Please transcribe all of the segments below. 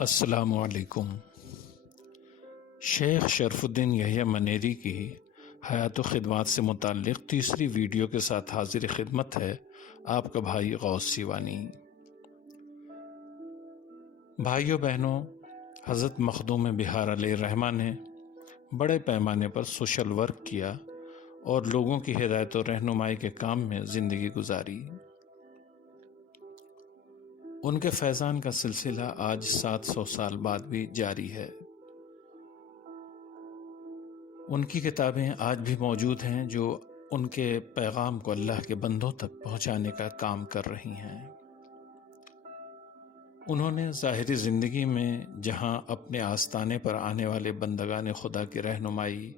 السلام علیکم۔ شیخ شرف الدین یحییٰ منیری کی حیات و خدمات سے متعلق تیسری ویڈیو کے ساتھ حاضر خدمت ہے آپ کا بھائی غوث سیوانی۔ بھائیوں بہنوں، حضرت مخدوم بہار علیہ الرحمہ نے بڑے پیمانے پر سوشل ورک کیا اور لوگوں کی ہدایت و رہنمائی کے کام میں زندگی گزاری۔ ان کے فیضان کا سلسلہ آج 700 سال بعد بھی جاری ہے۔ ان کی کتابیں آج بھی موجود ہیں جو ان کے پیغام کو اللہ کے بندوں تک پہنچانے کا کام کر رہی ہیں۔ انہوں نے ظاہری زندگی میں جہاں اپنے آستانے پر آنے والے بندگان خدا کی رہنمائی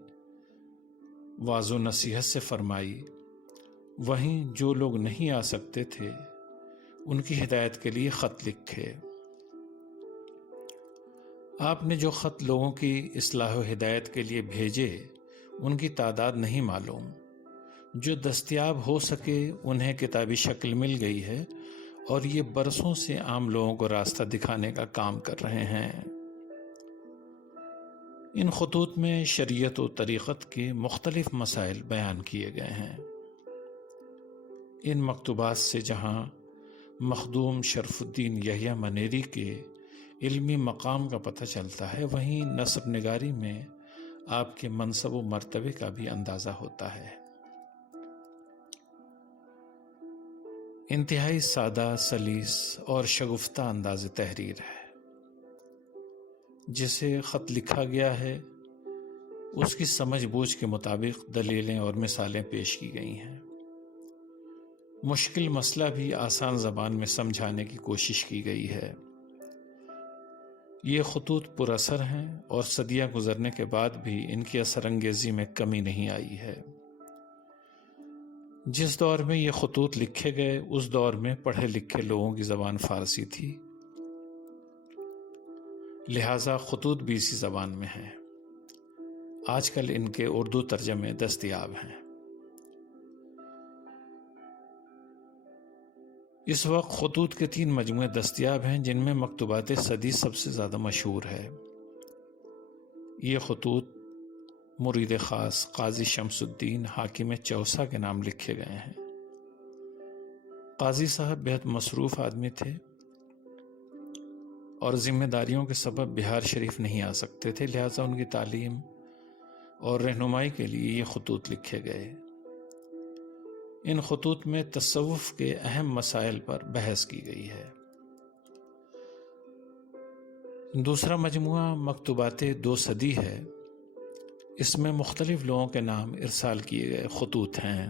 واعظ و نصیحت سے فرمائی، وہیں جو لوگ نہیں آ سکتے تھے ان کی ہدایت کے لیے خط لکھے۔ آپ نے جو خط لوگوں کی اصلاح و ہدایت کے لیے بھیجے ان کی تعداد نہیں معلوم، جو دستیاب ہو سکے انہیں کتابی شکل مل گئی ہے اور یہ برسوں سے عام لوگوں کو راستہ دکھانے کا کام کر رہے ہیں۔ ان خطوط میں شریعت و طریقت کے مختلف مسائل بیان کیے گئے ہیں۔ ان مکتوبات سے جہاں مخدوم شرف الدین یحییٰ منیری کے علمی مقام کا پتہ چلتا ہے، وہیں نثر نگاری میں آپ کے منصب و مرتبے کا بھی اندازہ ہوتا ہے۔ انتہائی سادہ، سلیس اور شگفتہ انداز تحریر ہے۔ جسے خط لکھا گیا ہے اس کی سمجھ بوجھ کے مطابق دلیلیں اور مثالیں پیش کی گئی ہیں۔ مشکل مسئلہ بھی آسان زبان میں سمجھانے کی کوشش کی گئی ہے۔ یہ خطوط پر اثر ہیں اور صدیاں گزرنے کے بعد بھی ان کی اثر انگیزی میں کمی نہیں آئی ہے۔ جس دور میں یہ خطوط لکھے گئے اس دور میں پڑھے لکھے لوگوں کی زبان فارسی تھی، لہٰذا خطوط بھی اسی زبان میں ہیں۔ آج کل ان کے اردو ترجمے دستیاب ہیں۔ اس وقت خطوط کے 3 مجموعے دستیاب ہیں، جن میں مکتوبات صدی سب سے زیادہ مشہور ہے۔ یہ خطوط مرید خاص قاضی شمس الدین حاکم چوسہ کے نام لکھے گئے ہیں۔ قاضی صاحب بہت مصروف آدمی تھے اور ذمہ داریوں کے سبب بہار شریف نہیں آ سکتے تھے، لہٰذا ان کی تعلیم اور رہنمائی کے لیے یہ خطوط لکھے گئے۔ ان خطوط میں تصوف کے اہم مسائل پر بحث کی گئی ہے۔ دوسرا مجموعہ مکتوبات 2 صدی ہے۔ اس میں مختلف لوگوں کے نام ارسال کیے گئے خطوط ہیں۔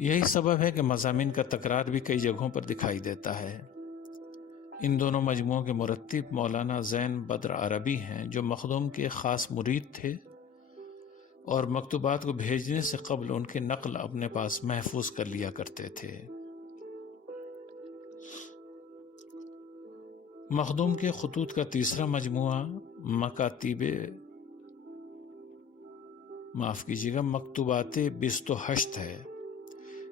یہی سبب ہے کہ مضامین کا تکرار بھی کئی جگہوں پر دکھائی دیتا ہے۔ ان دونوں مجموعوں کے مرتب مولانا زین بدر عربی ہیں، جو مخدوم کے خاص مرید تھے اور مکتوبات کو بھیجنے سے قبل ان کی نقل اپنے پاس محفوظ کر لیا کرتے تھے۔ مخدوم کے خطوط کا تیسرا مجموعہ مکتوبات 28 ہے۔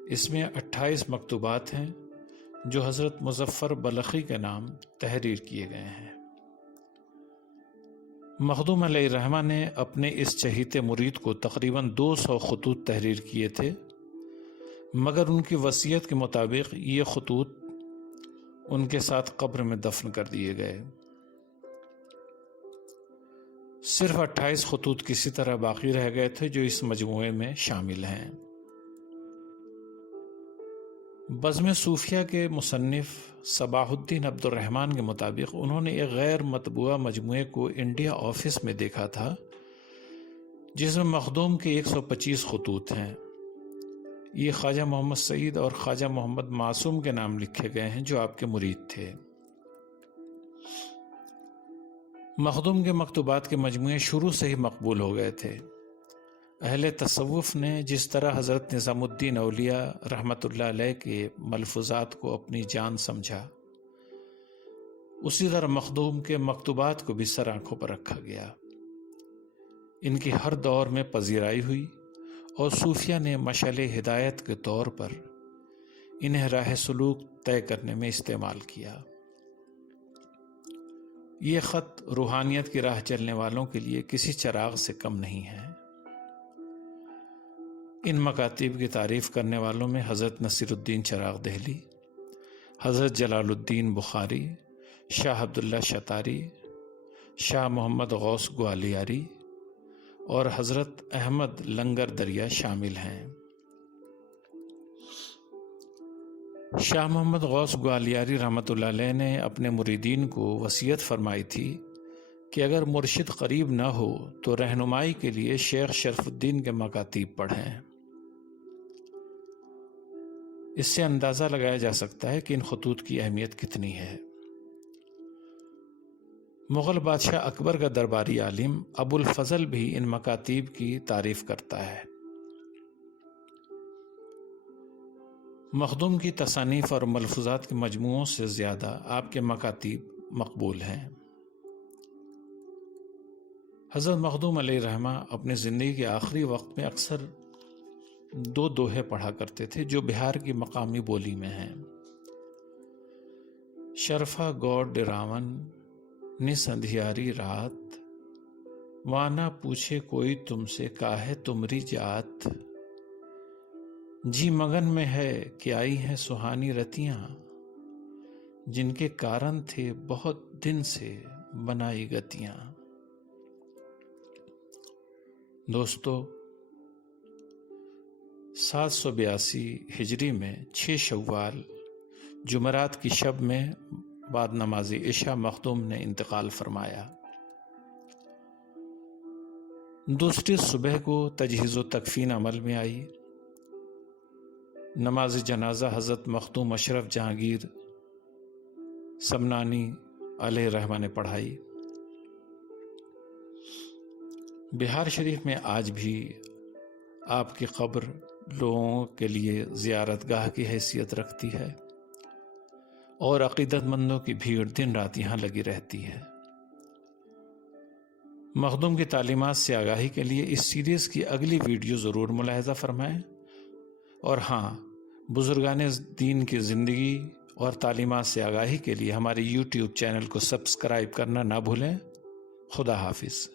اس میں 28 مکتوبات ہیں جو حضرت مظفر بلخی کے نام تحریر کیے گئے ہیں۔ مخدوم علیہ الرحمہ نے اپنے اس چہیتے مرید کو تقریباً 200 خطوط تحریر کیے تھے، مگر ان کی وصیت کے مطابق یہ خطوط ان کے ساتھ قبر میں دفن کر دیے گئے۔ صرف 28 خطوط کسی طرح باقی رہ گئے تھے جو اس مجموعے میں شامل ہیں۔ بزم صوفیہ کے مصنف صباح الدین عبد الرحمن کے مطابق انہوں نے ایک غیر مطبوعہ مجموعے کو انڈیا آفس میں دیکھا تھا، جس میں مخدوم کے 125 خطوط ہیں۔ یہ خواجہ محمد سعید اور خواجہ محمد معصوم کے نام لکھے گئے ہیں، جو آپ کے مرید تھے۔ مخدوم کے مکتوبات کے مجموعے شروع سے ہی مقبول ہو گئے تھے۔ اہل تصوف نے جس طرح حضرت نظام الدین اولیاء رحمۃ اللہ علیہ کے ملفوظات کو اپنی جان سمجھا، اسی طرح مخدوم کے مکتوبات کو بھی سر آنکھوں پر رکھا گیا۔ ان کی ہر دور میں پذیرائی ہوئی اور صوفیہ نے مشعل ہدایت کے طور پر انہیں راہ سلوک طے کرنے میں استعمال کیا۔ یہ خط روحانیت کی راہ چلنے والوں کے لیے کسی چراغ سے کم نہیں ہے۔ ان مکاتیب کی تعریف کرنے والوں میں حضرت نصیر الدین چراغ دہلی، حضرت جلال الدین بخاری، شاہ عبداللہ شتاری، شاہ محمد غوث گوالیاری اور حضرت احمد لنگر دریا شامل ہیں۔ شاہ محمد غوث گوالیاری رحمۃ اللہ علیہ نے اپنے مریدین کو وصیت فرمائی تھی کہ اگر مرشد قریب نہ ہو تو رہنمائی کے لیے شیخ شرف الدین کے مکاتیب پڑھیں۔ اس سے اندازہ لگایا جا سکتا ہے کہ ان خطوط کی اہمیت کتنی ہے۔ مغل بادشاہ اکبر کا درباری عالم ابو الفضل بھی ان مکاتیب کی تعریف کرتا ہے۔ مخدوم کی تصانیف اور ملفوظات کے مجموعوں سے زیادہ آپ کے مکاتیب مقبول ہیں۔ حضرت مخدوم علیہ الرحمہ اپنے زندگی کے آخری وقت میں اکثر 2 دوہے پڑھا کرتے تھے جو بہار کی مقامی بولی میں ہیں۔ شرفا گوڈ ڈراون نس اندھیاری رات، وانا پوچھے کوئی تم سے کاہے تمری جات، جی مگن میں ہے کہ آئی ہیں سہانی رتیاں، جن کے کارن تھے بہت دن سے بنائی گتیاں۔ دوستو، 782 ہجری میں 6 شوال جمعرات کی شب میں بعد نماز عشاء مخدوم نے انتقال فرمایا۔ دوسری صبح کو تجہیز و تکفین عمل میں آئی۔ نماز جنازہ حضرت مخدوم اشرف جہانگیر سمنانی علیہ الرحمہ نے پڑھائی۔ بہار شریف میں آج بھی آپ کی قبر لوگوں کے لیے زیارت گاہ کی حیثیت رکھتی ہے اور عقیدت مندوں کی بھیڑ دن رات یہاں لگی رہتی ہے۔ مخدوم کی تعلیمات سے آگاہی کے لیے اس سیریز کی اگلی ویڈیو ضرور ملاحظہ فرمائیں، اور ہاں، بزرگان دین کی زندگی اور تعلیمات سے آگاہی کے لیے ہمارے YouTube چینل کو سبسکرائب کرنا نہ بھولیں۔ خدا حافظ۔